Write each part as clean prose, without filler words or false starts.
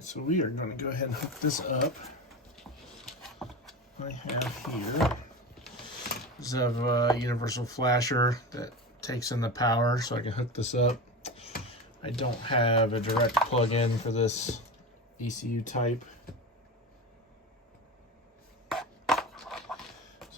Alright, so we are going to go ahead and hook this up. I have here, I have a universal flasher that takes in the power so I can hook this up. I don't have a direct plug-in for this ECU type. So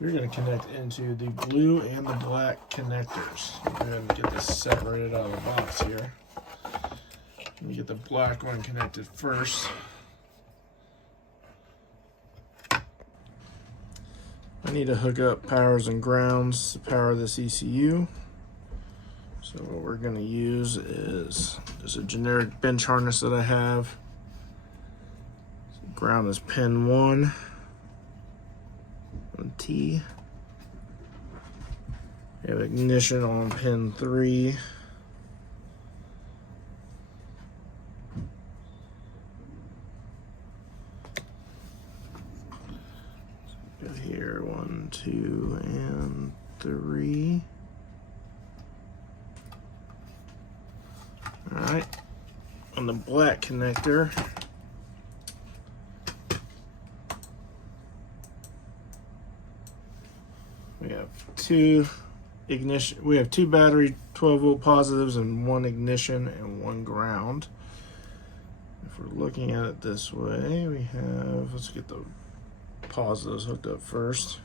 we're going to connect into the blue and the black connectors. I'm going to get this separated out of the box here. Let me get the black one connected first. I need to hook up powers and grounds to power this ECU. So what we're going to use is just a generic bench harness that I have. So ground is pin 1 on T. We have ignition on pin 3. Got here 1, 2, and 3. All right, on the black connector, we have two ignition. We have two battery 12-volt positives and one ignition and one ground. If we're looking at it this way, we have, let's get the positives hooked up first.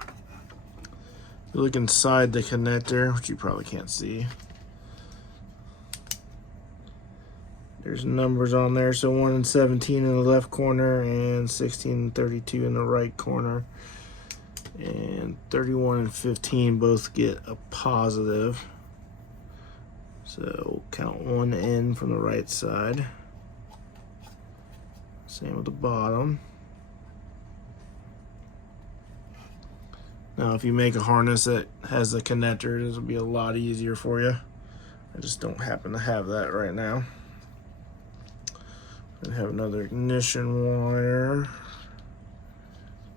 If you look inside the connector, which you probably can't see, there's numbers on there. So 1 and 17 in the left corner and 16 and 32 in the right corner. And 31 and 15 both get a positive. So count 1 in from the right side. Same with the bottom. Now if you make a harness that has the connector, this will be a lot easier for you. I just don't happen to have that right now. I have another ignition wire.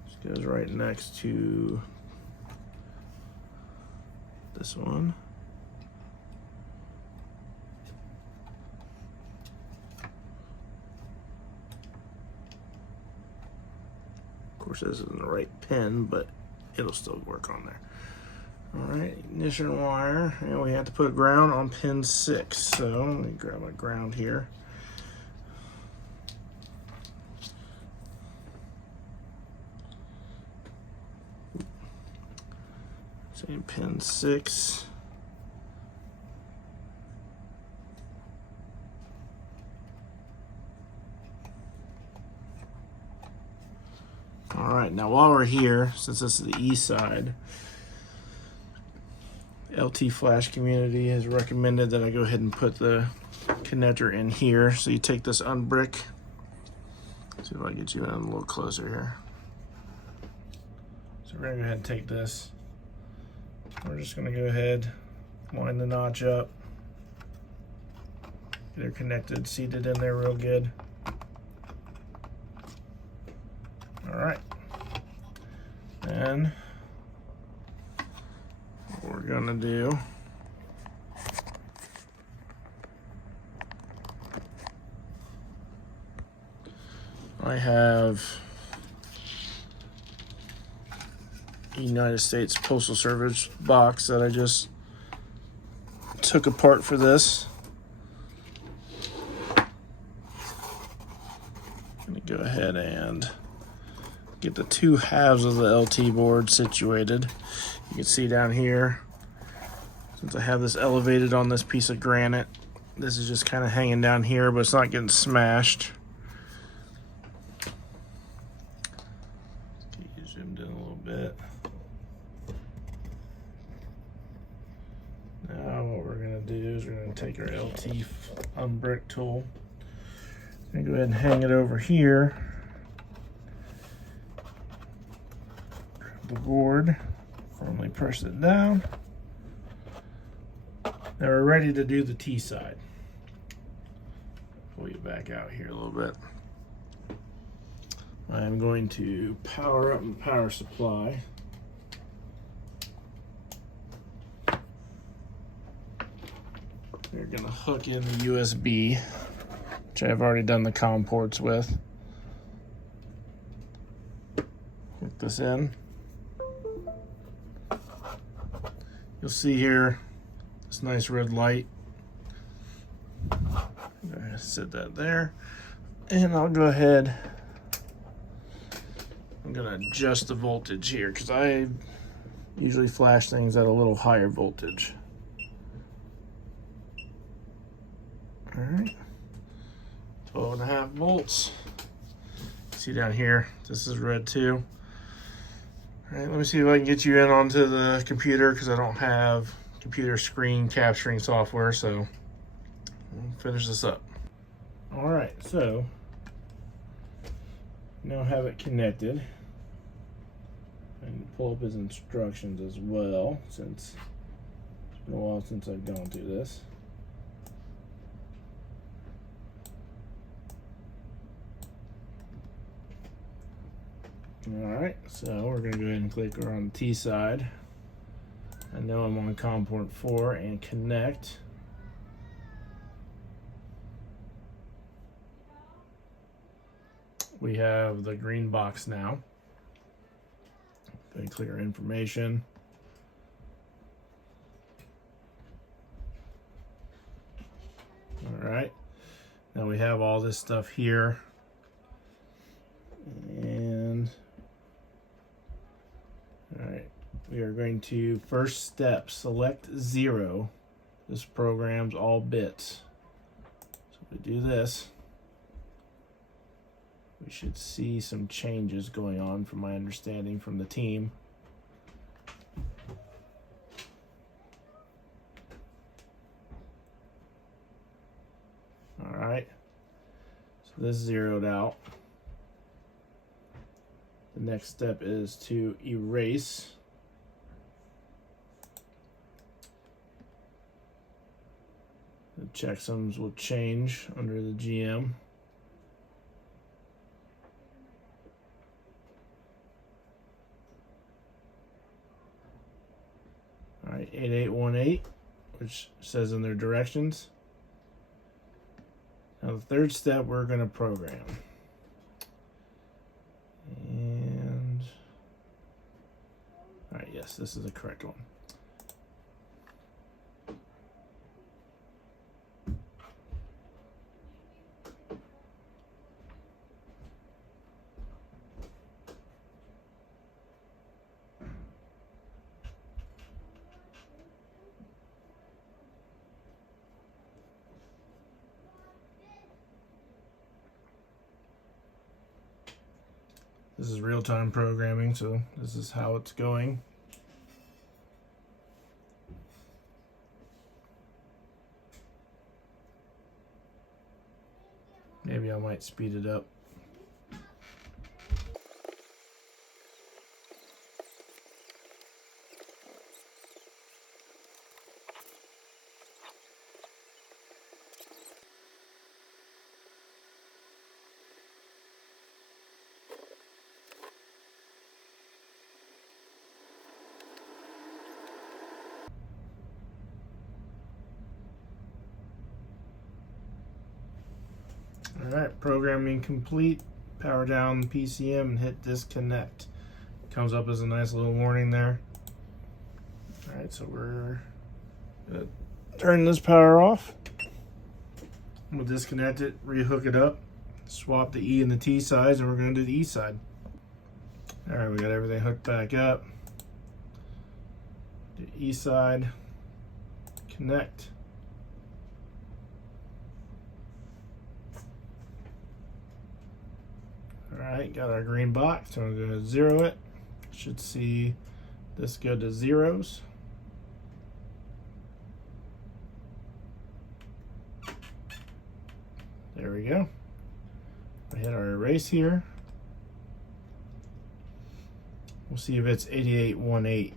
This goes right next to this one. Of course, this isn't the right pin, but it'll still work on there. All right, ignition wire, and we have to put ground on pin 6. So let me grab my ground here. Same pin 6. All right, now while we're here, since this is the east side, LT Flash community has recommended that I go ahead and put the connector in here. So you take this unbrick. See if I get you in a little closer here. So we're gonna go ahead and take this. We're just gonna go ahead, line the notch up, get her connected, seated in there real good. All right, and what we're gonna do, I have a United States Postal Service box that I just took apart for this. I'm gonna go ahead and get the two halves of the LT board situated. You can see down here, since I have this elevated on this piece of granite, this is just kind of hanging down here, but it's not getting smashed. Get you zoomed in a little bit. Now what we're gonna do is we're gonna take our LT-Unbrick tool and go ahead and hang it over here. The board, firmly press it down. Now we're ready to do the T side. Pull you back out here a little bit. I'm going to power up my power supply. We're gonna hook in the USB, which I've already done the COM ports with. Hook this in. You'll see here this nice red light. I'm gonna set that there, and I'll go ahead. I'm gonna adjust the voltage here because I usually flash things at a little higher voltage. All right, 12.5 volts. See down here, this is red too. All right, let me see if I can get you in onto the computer because I don't have computer screen capturing software, so we'll finish this up. All right, so now have it connected. I can pull up his instructions as well, since it's been a while since I've gone through this. All right, so we're gonna go ahead and click on the T side. I know I'm on COM port 4 and connect. We have the green box now. Go ahead and click our information. All right, now we have all this stuff here. And all right, we are going to first step, select 0. This programs all bits. So if we do this, we should see some changes going on from my understanding from the team. All right, so this zeroed out. The next step is to erase. The checksums will change under the GM. All right, 8818, which says in their directions. Now the third step we're going to program. And all right, yes, this is the correct one. This is real-time programming, so this is how it's going. Maybe I might speed it up. All right, programming complete. Power down the PCM and hit disconnect. Comes up as a nice little warning there. All right, so we're gonna turn this power off. We'll disconnect it, rehook it up, swap the E and the T sides, and we're gonna do the E side. All right, we got everything hooked back up. Do E side, connect. All right, got our green box. So I'm going to 0 it. Should see this go to zeros. There we go. I hit our erase here. We'll see if it's 8818.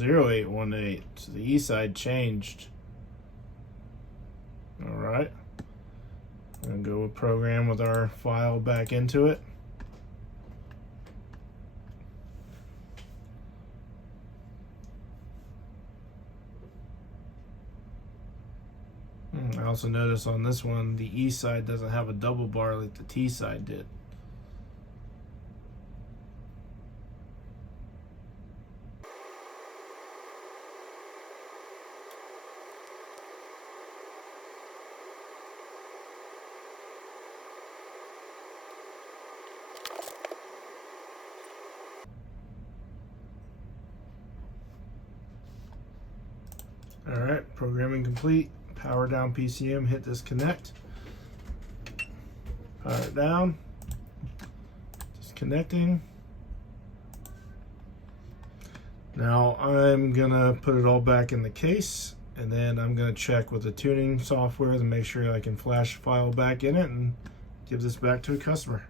0818. So the E side changed. All right. I'm gonna go with program with our file back into it. also notice on this one, the E side doesn't have a double bar like the T side did. All right, programming complete. Power down PCM, hit disconnect. Power it down. Disconnecting. Now I'm gonna put it all back in the case, and then I'm gonna check with the tuning software to make sure I can flash file back in it and give this back to a customer.